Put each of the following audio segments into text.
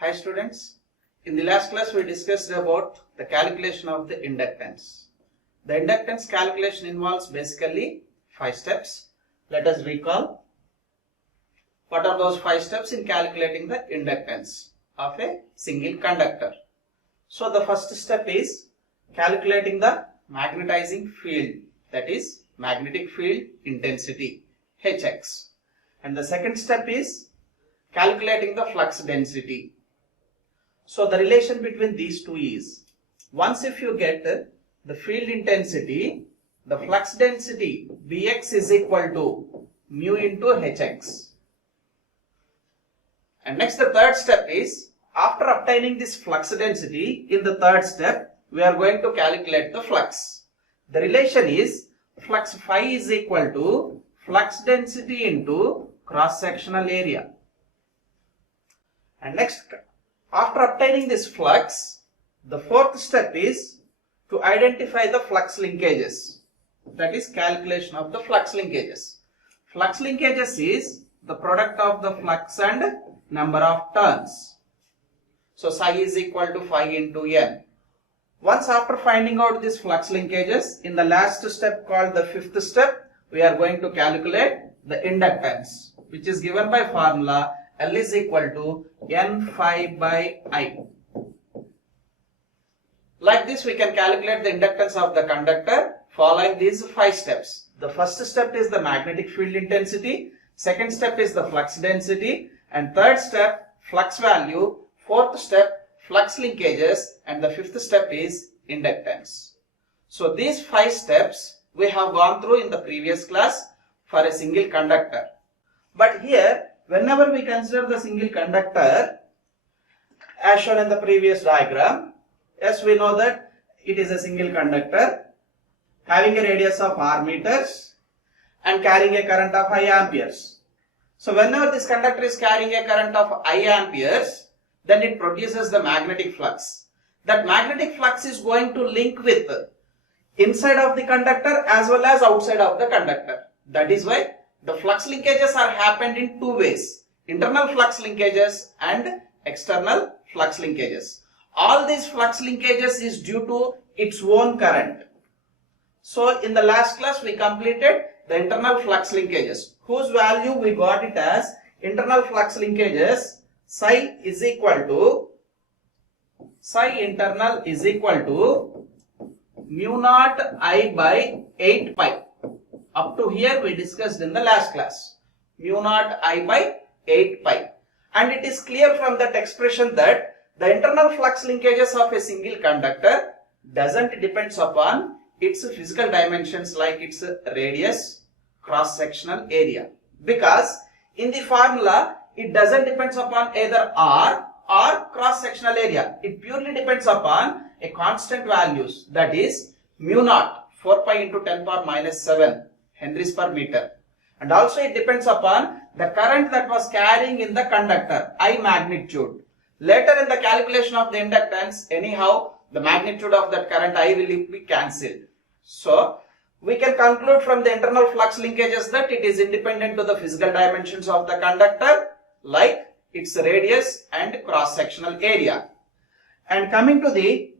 Hi students, in the last class we discussed about the calculation of the inductance. The inductance calculation involves basically 5 steps. Let us recall what are those 5 steps in calculating the inductance of a single conductor. So the first step is calculating the magnetizing field, that is magnetic field intensity Hx, and the second step is calculating the flux density. So the relation between these two is, once if you get the field intensity, the flux density Vx is equal to mu into Hx. And next the third step is, after obtaining this flux density, in the third step we are going to calculate the flux. The relation is flux phi is equal to flux density into cross sectional area. And next, after obtaining this flux, the fourth step is to identify the flux linkages, that is calculation of the flux linkages. Flux linkages is the product of the flux and number of turns. So psi is equal to phi into n. Once after finding out this flux linkages, in the last step called the fifth step, we are going to calculate the inductance, which is given by formula L is equal to N phi by I. Like this we can calculate the inductance of the conductor following these 5 steps. The first step is the magnetic field intensity, second step is the flux density, and third step flux value, fourth step flux linkages, and the fifth step is inductance. So these 5 steps we have gone through in the previous class for a single conductor. But here, whenever we consider the single conductor, as shown in the previous diagram, yes, we know that it is a single conductor having a radius of r meters and carrying a current of I amperes. So whenever this conductor is carrying a current of I amperes, then it produces the magnetic flux. That magnetic flux is going to link with inside of the conductor as well as outside of the conductor. That is why the flux linkages are happened in two ways: internal flux linkages and external flux linkages. All these flux linkages is due to its own current. So in the last class we completed the internal flux linkages, whose value we got it as internal flux linkages psi is equal to psi internal is equal to mu naught I by 8 pi. Up to here we discussed in the last class, mu naught I by 8 pi. And it is clear from that expression that the internal flux linkages of a single conductor doesn't depend upon its physical dimensions like its radius, cross-sectional area. Because in the formula, it doesn't depend upon either r or cross-sectional area. It purely depends upon a constant values, that is mu naught 4 pi into 10 power minus 7 henries per meter. And also it depends upon the current that was carrying in the conductor, I magnitude. Later in the calculation of the inductance, anyhow the magnitude of that current I will be cancelled. So we can conclude from the internal flux linkages that it is independent to the physical dimensions of the conductor, like its radius and cross-sectional area. And coming to the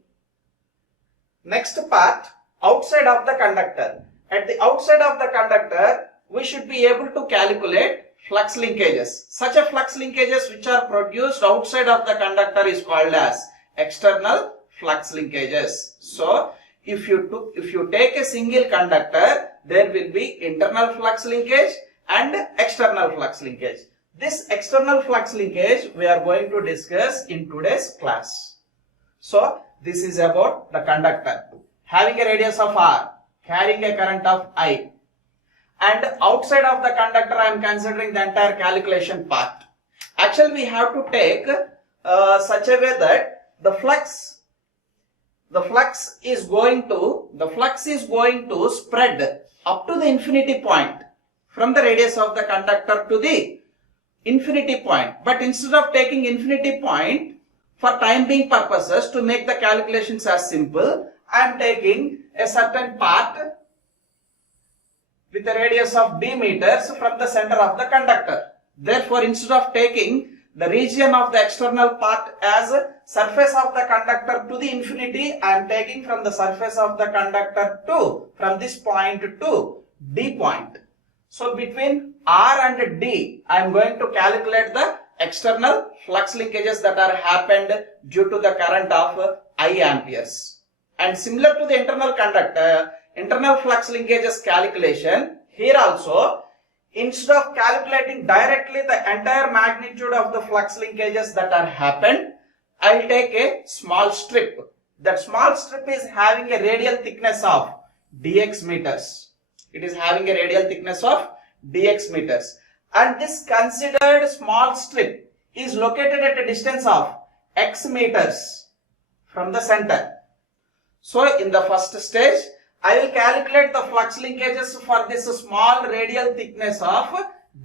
next part, outside of the conductor. At the outside of the conductor, we should be able to calculate flux linkages. Such a flux linkages which are produced outside of the conductor is called as external flux linkages. So if you take a single conductor, there will be internal flux linkage and external flux linkage. This external flux linkage we are going to discuss in today's class. So this is about the conductor having a radius of r, carrying a current of I, and outside of the conductor I am considering the entire calculation part. Actually we have to take such a way that the flux is going to spread up to the infinity point, from the radius of the conductor to the infinity point. But instead of taking infinity point, for time being purposes, to make the calculations as simple, I am taking a certain part with a radius of d meters from the center of the conductor. Therefore, instead of taking the region of the external part as surface of the conductor to the infinity. I am taking from the surface of the conductor to, from this point to D point. So between R and D, I am going to calculate the external flux linkages that are happened due to the current of I amperes. And similar to the internal conductor, internal flux linkages calculation, here also, instead of calculating directly the entire magnitude of the flux linkages that are happened, I will take a small strip. That small strip is having a radial thickness of dx meters. It is having a radial thickness of dx meters. And this considered small strip is located at a distance of x meters from the center. So in the first stage, I will calculate the flux linkages for this small radial thickness of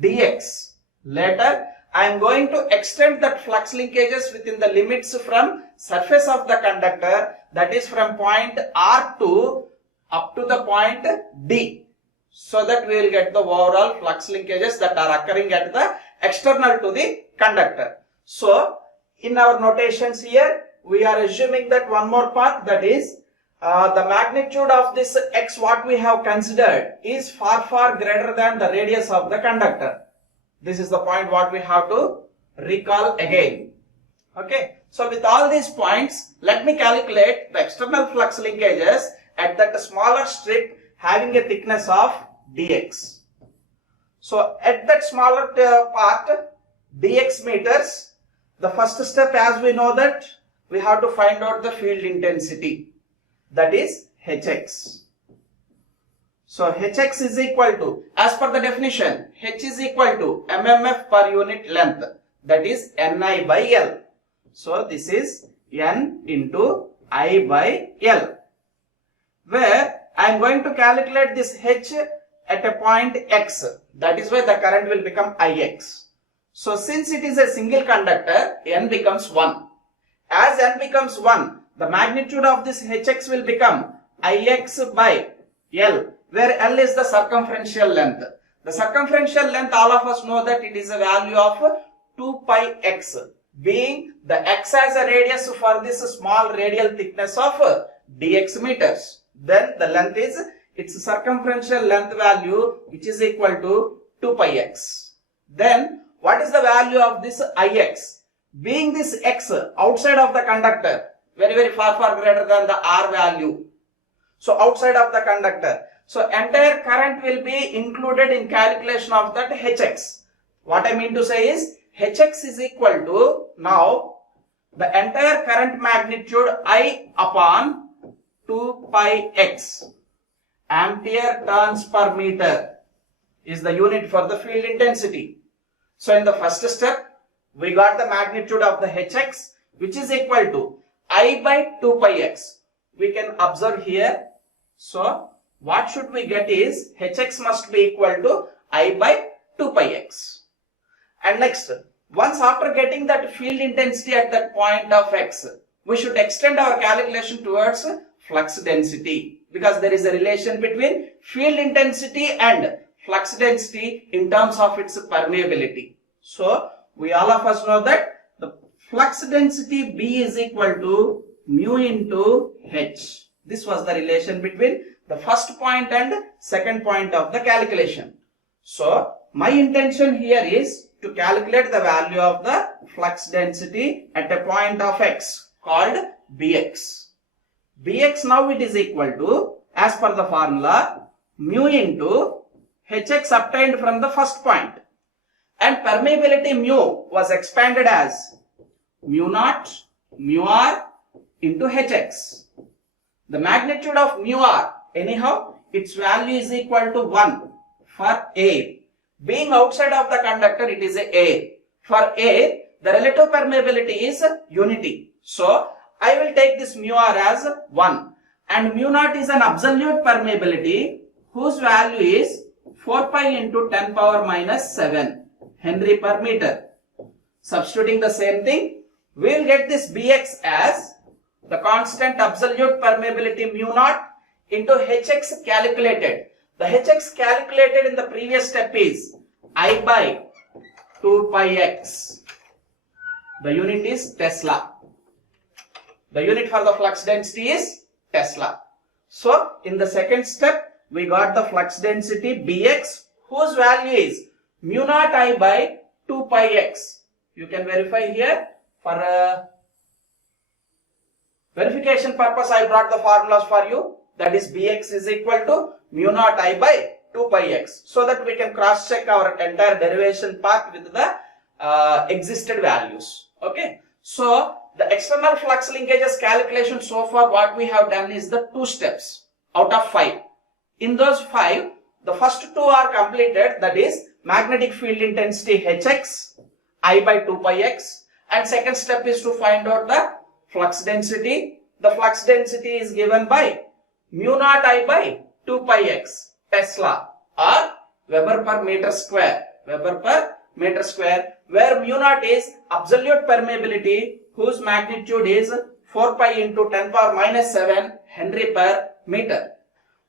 dx. Later, I am going to extend that flux linkages within the limits from surface of the conductor, that is from point R2 up to the point D, so that we will get the overall flux linkages that are occurring at the external to the conductor. So in our notations here, we are assuming that one more part, that is the magnitude of this x what we have considered is far greater than the radius of the conductor. This is the point what we have to recall again. Okay, so with all these points, let me calculate the external flux linkages at that smaller strip having a thickness of dx. So at that smaller part, dx meters, the first step, as we know that we have to find out the field intensity, that is Hx. So Hx is equal to, as per the definition, H is equal to mmf per unit length, that is Ni by L. So this is N into I by L, where I am going to calculate this H at a point X. That is why the current will become Ix. So since it is a single conductor, N becomes 1. As N becomes 1, the magnitude of this Hx will become Ix by L, where L is the circumferential length. The circumferential length, all of us know that it is a value of 2 pi x, being the x as a radius for this small radial thickness of dx meters. Then the length is its circumferential length value, which is equal to 2 pi x. Then what is the value of this Ix? Being this x outside of the conductor, very far greater than the R value. So outside of the conductor. So entire current will be included in calculation of that Hx. What I mean to say is Hx is equal to, now the entire current magnitude I upon 2 pi x. Ampere turns per meter is the unit for the field intensity. So in the first step, we got the magnitude of the Hx, which is equal to I by 2 pi x. We can observe here. So what should we get is Hx must be equal to I by 2 pi x. And next, once after getting that field intensity at that point of x, we should extend our calculation towards flux density, because there is a relation between field intensity and flux density in terms of its permeability. So we all of us know that the flux density B is equal to mu into H. This was the relation between the first point and second point of the calculation. So my intention here is to calculate the value of the flux density at a point of x called Bx. Bx now it is equal to, as per the formula, mu into Hx obtained from the first point. And permeability mu was expanded as mu naught mu r into Hx. The magnitude of mu r, anyhow, its value is equal to 1 for air. Being outside of the conductor, it is a air. For air, the relative permeability is unity. So I will take this mu r as 1. And mu naught is an absolute permeability whose value is 4 pi into 10 power minus 7 Henry per meter. Substituting the same thing, we will get this Bx as the constant absolute permeability mu naught into Hx calculated. The Hx calculated in the previous step is I by 2 pi x. The unit is Tesla. The unit for the flux density is Tesla. So in the second step, we got the flux density Bx, whose value is mu naught I by 2 pi x. You can verify here. For verification purpose, I brought the formulas for you. That is Bx is equal to mu naught I by 2 pi x. So that we can cross check our entire derivation part with the existed values. Okay. So the external flux linkages calculation so far what we have done is the 2 steps out of 5. In those 5, the first 2 are completed, that is magnetic field intensity Hx, I by 2 pi x, and second step is to find out the flux density. The flux density is given by mu naught I by 2 pi x Tesla or Weber per meter square, Weber per meter square, where mu naught is absolute permeability whose magnitude is 4 pi into 10 power minus 7 Henry per meter.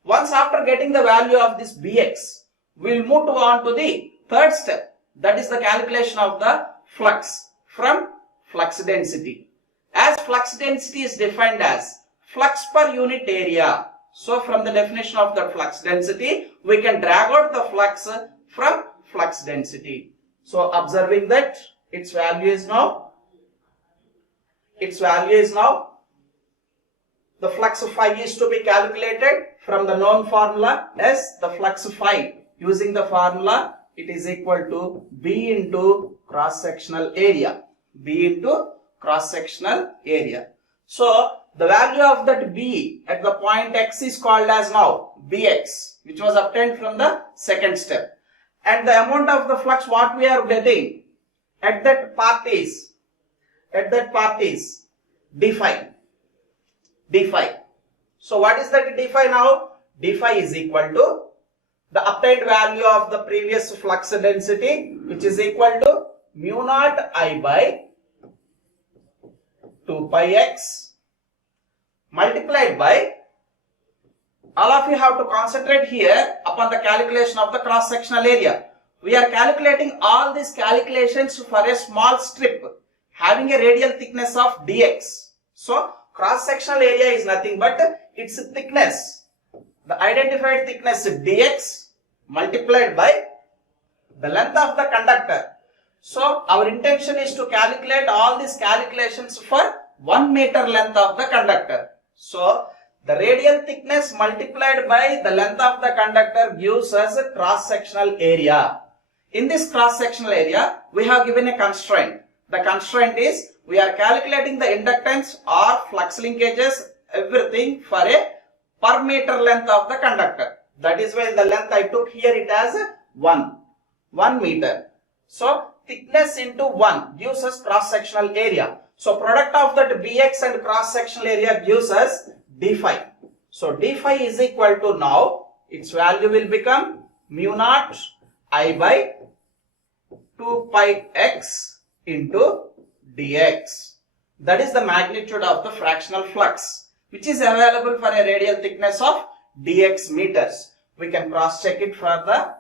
Once after getting the value of this Bx, we will move on to the third step, that is the calculation of the flux from flux density. As flux density is defined as flux per unit area. So from the definition of the flux density, we can drag out the flux from flux density. So observing that its value is now the flux phi is to be calculated from the known formula as the flux phi. Using the formula, it is equal to B into cross sectional area. B into cross sectional area. So the value of that B at the point x is called as now Bx, which was obtained from the second step. And the amount of the flux what we are getting at that part is d phi. So what is that d phi now? D phi is equal to the obtained value of the previous flux density, which is equal to mu naught I by 2 pi x multiplied by, all of you have to concentrate here upon the calculation of the cross sectional area. We are calculating all these calculations for a small strip having a radial thickness of dx. So cross sectional area is nothing but its thickness. The identified thickness dx multiplied by the length of the conductor. So our intention is to calculate all these calculations for 1 meter length of the conductor. So the radial thickness multiplied by the length of the conductor gives us a cross sectional area. In this cross sectional area, we have given a constraint. The constraint is we are calculating the inductance or flux linkages, everything for a per meter length of the conductor. That is why the length I took here it as 1 meter. So thickness into 1 gives us cross sectional area. So product of that Bx and cross sectional area gives us d phi. So d phi is equal to, now its value will become mu naught I by 2 pi x into dx. That is the magnitude of the fractional flux which is available for a radial thickness of dx meters. We can cross check it for the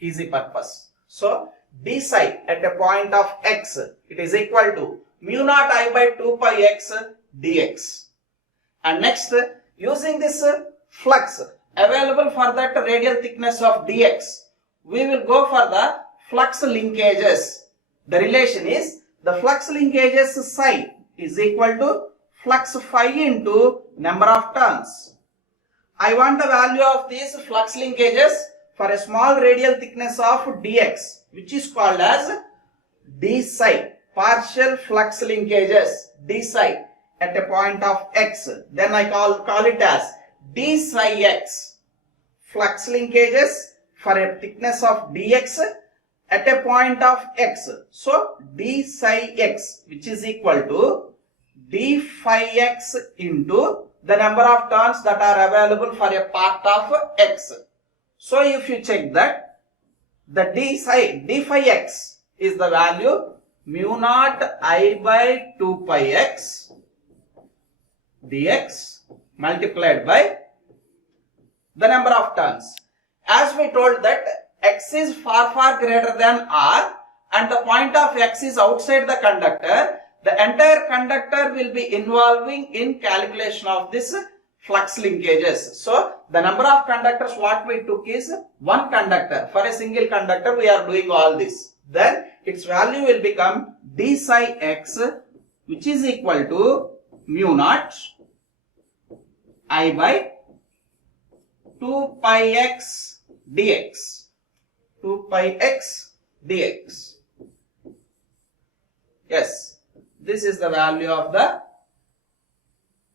easy purpose. So d psi at a point of x, it is equal to mu naught I by 2 pi x dx. And next, using this flux available for that radial thickness of dx, we will go for the flux linkages. The relation is the flux linkages psi is equal to flux phi into number of turns. I want the value of these flux linkages for a small radial thickness of dx, which is called as d psi, partial flux linkages d psi at a point of x. Then I call it as d psi x, flux linkages for a thickness of dx at a point of x. So d psi x, which is equal to d phi x into the number of turns that are available for a part of x. So if you check that, the d phi x is the value mu naught I by 2 pi x dx multiplied by the number of turns. As we told that x is far greater than r and the point of X is outside the conductor, the entire conductor will be involving in calculation of this flux linkages. So the number of conductors what we took is one conductor. For a single conductor we are doing all this. Then its value will become d psi x, which is equal to mu naught I by 2 pi x dx. 2 pi x dx. Yes, this is the value of the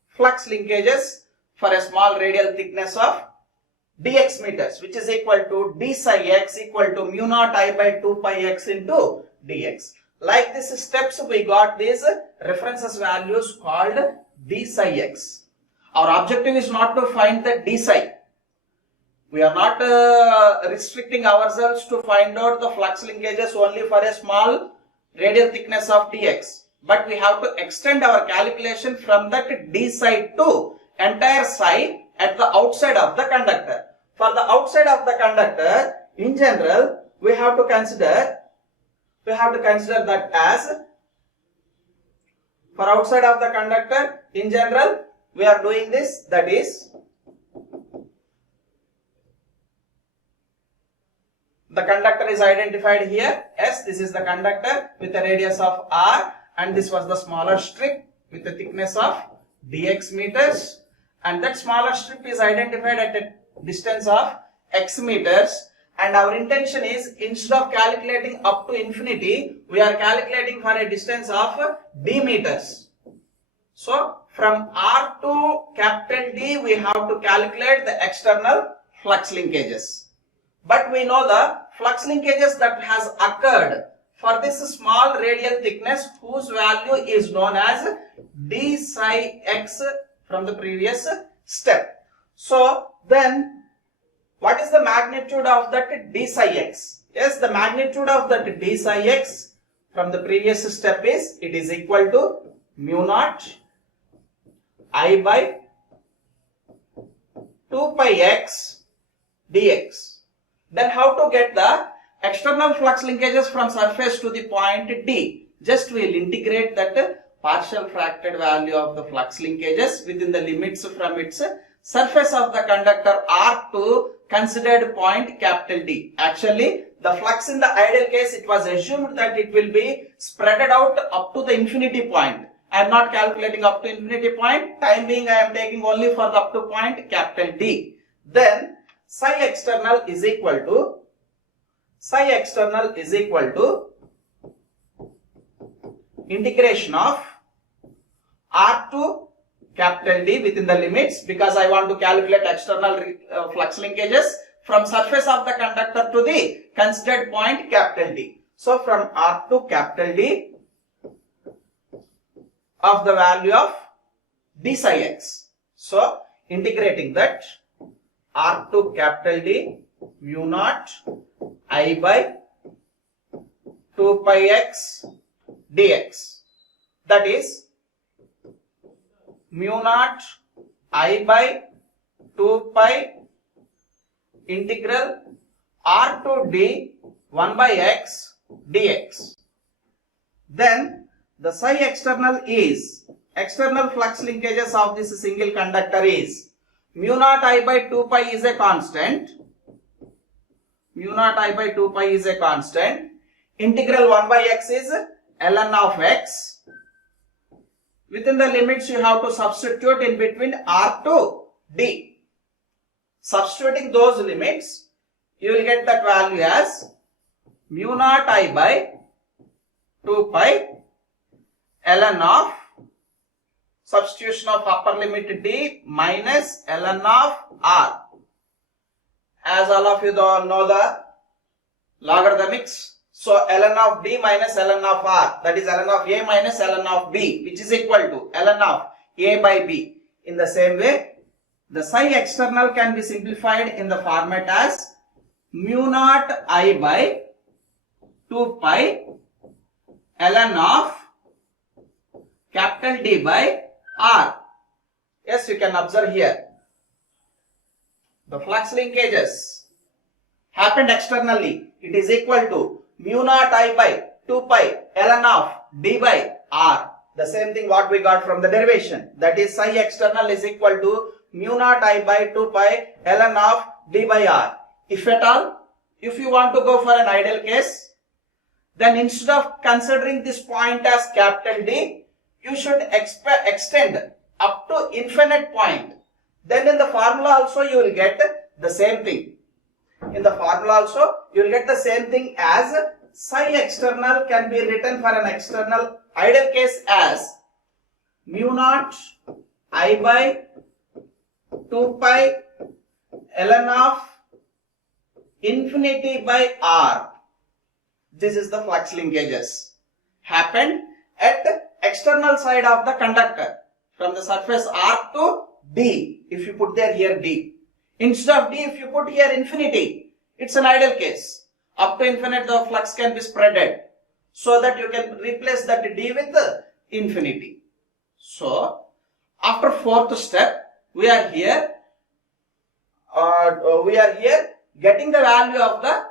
flux linkages for a small radial thickness of dx meters, which is equal to d psi x equal to mu naught I by 2 pi x into dx. Like this steps we got these references values called d psi x. Our objective is not to find the d psi. We are not restricting ourselves to find out the flux linkages only for a small radial thickness of dx. But we have to extend our calculation from that d psi to entire psi at the outside of the conductor. For the outside of the conductor, in general, we have to consider that as, for outside of the conductor, in general, we are doing this, that is, the conductor is identified here. S, this is the conductor with a radius of r, and this was the smaller strip with a thickness of dx meters, and that smaller strip is identified at a distance of x meters, and our intention is, instead of calculating up to infinity, we are calculating for a distance of d meters. So from r to capital D we have to calculate the external flux linkages, but we know the flux linkages that has occurred for this small radial thickness whose value is known as d psi x from the previous step. So then what is the magnitude of that d psi x? Yes, the magnitude of that d psi x from the previous step is, it is equal to mu naught I by 2 pi x dx. Then how to get the external flux linkages from surface to the point D? Just we will integrate that partial fracted value of the flux linkages within the limits from its surface of the conductor R to considered point capital D. Actually, the flux in the ideal case, it was assumed that it will be spreaded out up to the infinity point. I am not calculating up to infinity point. Time being, I am taking only for the up to point capital D. Then psi external is equal to integration of R to capital D within the limits, because I want to calculate external flux linkages from surface of the conductor to the considered point capital D. So from R to capital D of the value of d psi x. So integrating that, R to capital D mu naught I by 2 pi x dx. That is mu naught I by 2 pi integral R to D 1 by x dx. Then the psi external is, external flux linkages of this single conductor is, mu naught I by 2 pi is a constant. Mu naught I by 2 pi is a constant. Integral 1 by x is ln of x. Within the limits you have to substitute in between R to D. Substituting those limits, you will get that value as mu naught I by 2 pi ln of, substitution of upper limit D minus ln of R. As all of you know the logarithmics, so ln of D minus ln of R, that is ln of A minus ln of B, which is equal to ln of A by B. In the same way, the psi external can be simplified in the format as mu naught I by 2 pi ln of capital D by R. Yes, you can observe here. The flux linkages happened externally. It is equal to mu naught I by 2 pi ln of d by r. The same thing what we got from the derivation, that is psi external is equal to mu naught I by 2 pi ln of d by r. If at all, if you want to go for an ideal case, then instead of considering this point as capital D, you should extend up to infinite point. Then in the formula also you will get the same thing. In the formula also you will get the same thing as psi external can be written for an external ideal case as mu naught I by 2 pi ln of infinity by r. This is the flux linkages happened at the external side of the conductor from the surface r to d. If you put there here d, instead of d if you put here infinity, it's an ideal case. Up to infinite the flux can be spreaded, so that you can replace that d with the infinity. So after fourth step we are here getting the value of the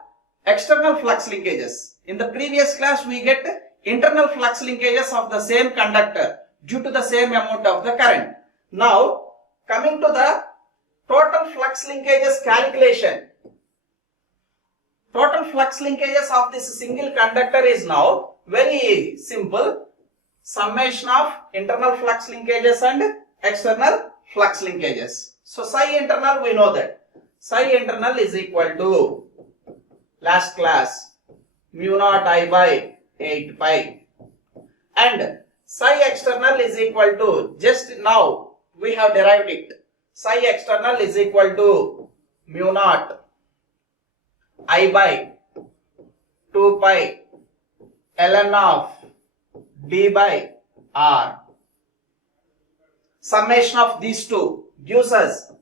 external flux linkages. In the previous class we get internal flux linkages of the same conductor due to the same amount of the current. Now coming to the total flux linkages calculation. Total flux linkages of this single conductor is now very simple. Summation of internal flux linkages and external flux linkages. So psi internal we know that. Psi internal is equal to last class mu naught I by 8 pi, and psi external is equal to, just now we have derived it, psi external is equal to mu naught I by 2 pi ln of d by r. Summation of these two gives us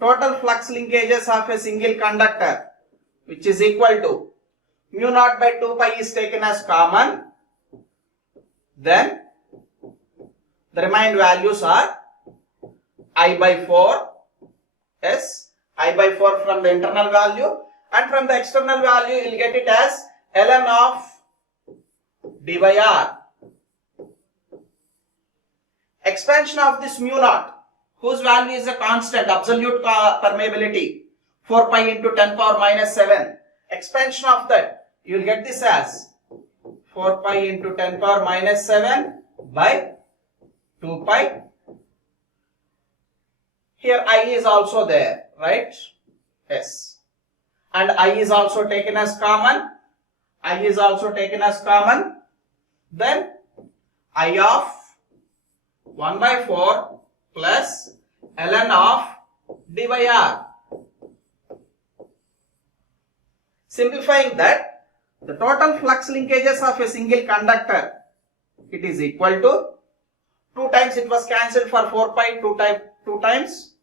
total flux linkages of a single conductor, which is equal to mu naught by 2 pi is taken as common. Then the remaining values are I by 4, yes, I by 4 from the internal value, and from the external value you will get it as ln of d by r. Expansion of this mu naught, whose value is a constant, absolute permeability, 4 pi into 10 power minus 7. Expansion of that, you will get this as 4 pi into 10 power minus 7 by 2 pi. Here I is also there, right? Yes. And I is also taken as common. I is also taken as common. Then I of 1 by 4 plus ln of d by r. Simplifying that, the total flux linkages of a single conductor, it is equal to 2 times it was cancelled for 4 pi 2 times,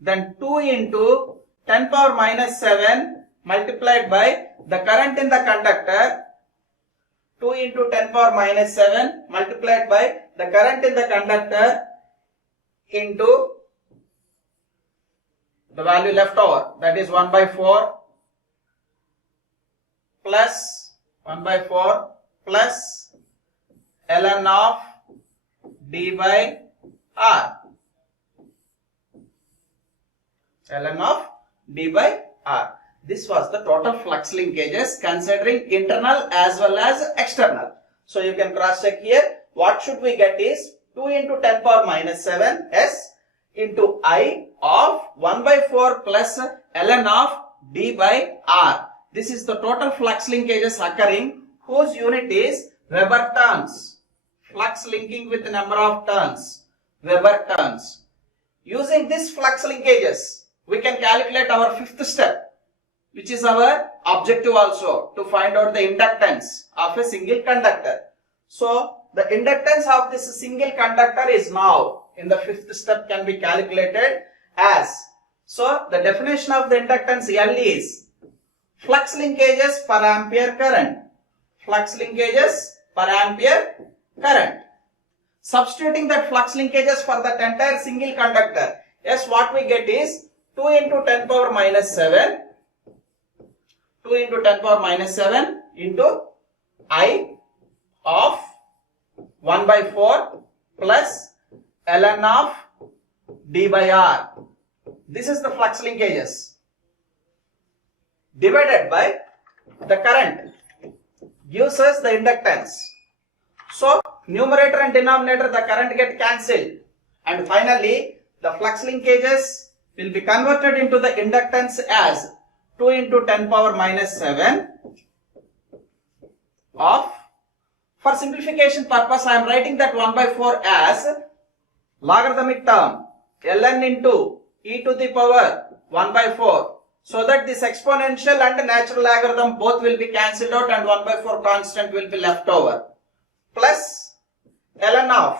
then 2 into 10 power minus 7 multiplied by the current in the conductor, 2 into 10 power minus 7 multiplied by the current in the conductor into the value left over, that is 1 by 4 plus 1 by 4 plus ln of d by r. Ln of d by r. This was the total flux linkages considering internal as well as external. So you can cross check here. What should we get is 2 into 10 power minus 7 s into I of 1 by 4 plus ln of d by r. This is the total flux linkages occurring whose unit is Weber turns. Flux linking with number of turns, Weber turns. Using this flux linkages, we can calculate our fifth step, which is our objective also, to find out the inductance of a single conductor. So the inductance of this single conductor is now in the fifth step can be calculated as, so the definition of the inductance L is flux linkages per ampere current. Flux linkages per ampere current. Substituting that flux linkages for that entire single conductor, yes, what we get is 2 into 10 power minus 7, 2 into 10 power minus 7 into I of 1 by 4 plus ln of d by r. This is the flux linkages divided by the current gives us the inductance. So numerator and denominator, the current get cancelled, and finally the flux linkages will be converted into the inductance as 2 into 10 power minus 7 of, for simplification purpose I am writing that 1 by 4 as logarithmic term ln into e to the power 1 by 4, so that this exponential and natural logarithm both will be cancelled out and 1 by 4 constant will be left over, plus ln of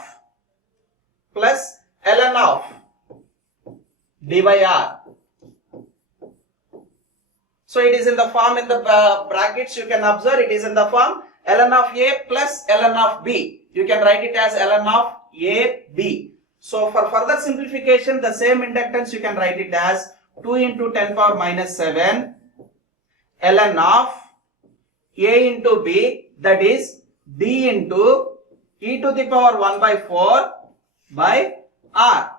d by r. So it is in the form, in the brackets you can observe it is in the form ln of a plus ln of b. You can write it as ln of a b. So for further simplification, the same inductance you can write it as 2 into 10 power minus 7 ln of a into b, that is d into e to the power 1 by 4 by r.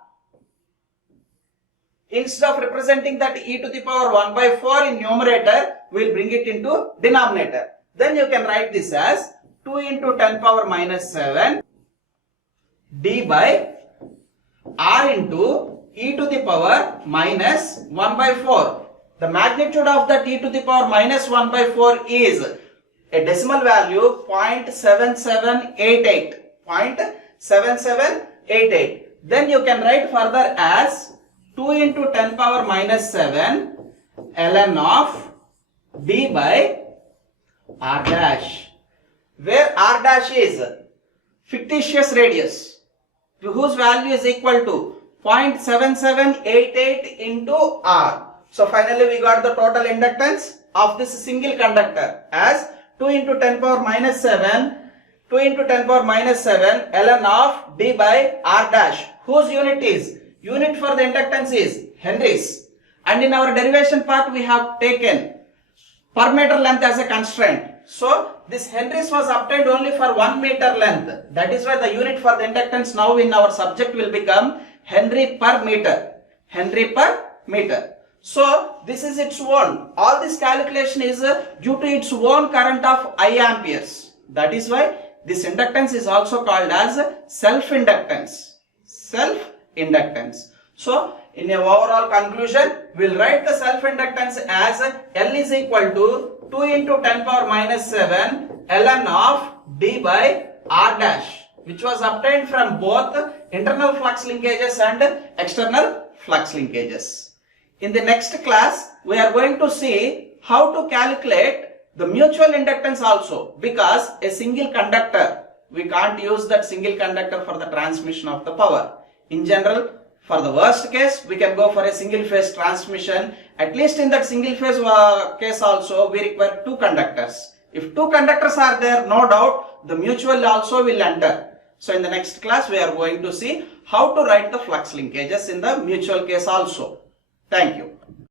Instead of representing that e to the power 1 by 4 in numerator, we will bring it into denominator. Then you can write this as 2 into 10 power minus 7 d by r into e to the power minus 1 by 4. The magnitude of that e to the power minus 1 by 4 is a decimal value 0.7788. 0.7788. Then you can write further as 2 into 10 power minus 7 ln of d by r dash, where r dash is fictitious radius whose value is equal to 0.7788 into r. So finally we got the total inductance of this single conductor as 2 into 10 power minus 7 ln of d by r dash, whose unit for the inductance is Henry's, and in our derivation part we have taken per meter length as a constraint. So this Henry's was obtained only for 1 meter length. That is why the unit for the inductance now in our subject will become Henry per meter. So this is its own. All this calculation is due to its own current of I amperes. That is why this inductance is also called as self-inductance. So in a overall conclusion, we will write the self-inductance as L is equal to 2 into 10 power minus 7 ln of d by r dash, which was obtained from both internal flux linkages and external flux linkages. In the next class, we are going to see how to calculate the mutual inductance also, because a single conductor, we can't use that single conductor for the transmission of the power. In general, for the worst case, we can go for a single phase transmission. At least in that single phase case also, we require 2 conductors. If 2 conductors are there, no doubt, the mutual also will enter. So in the next class, we are going to see how to write the flux linkages in the mutual case also. Thank you.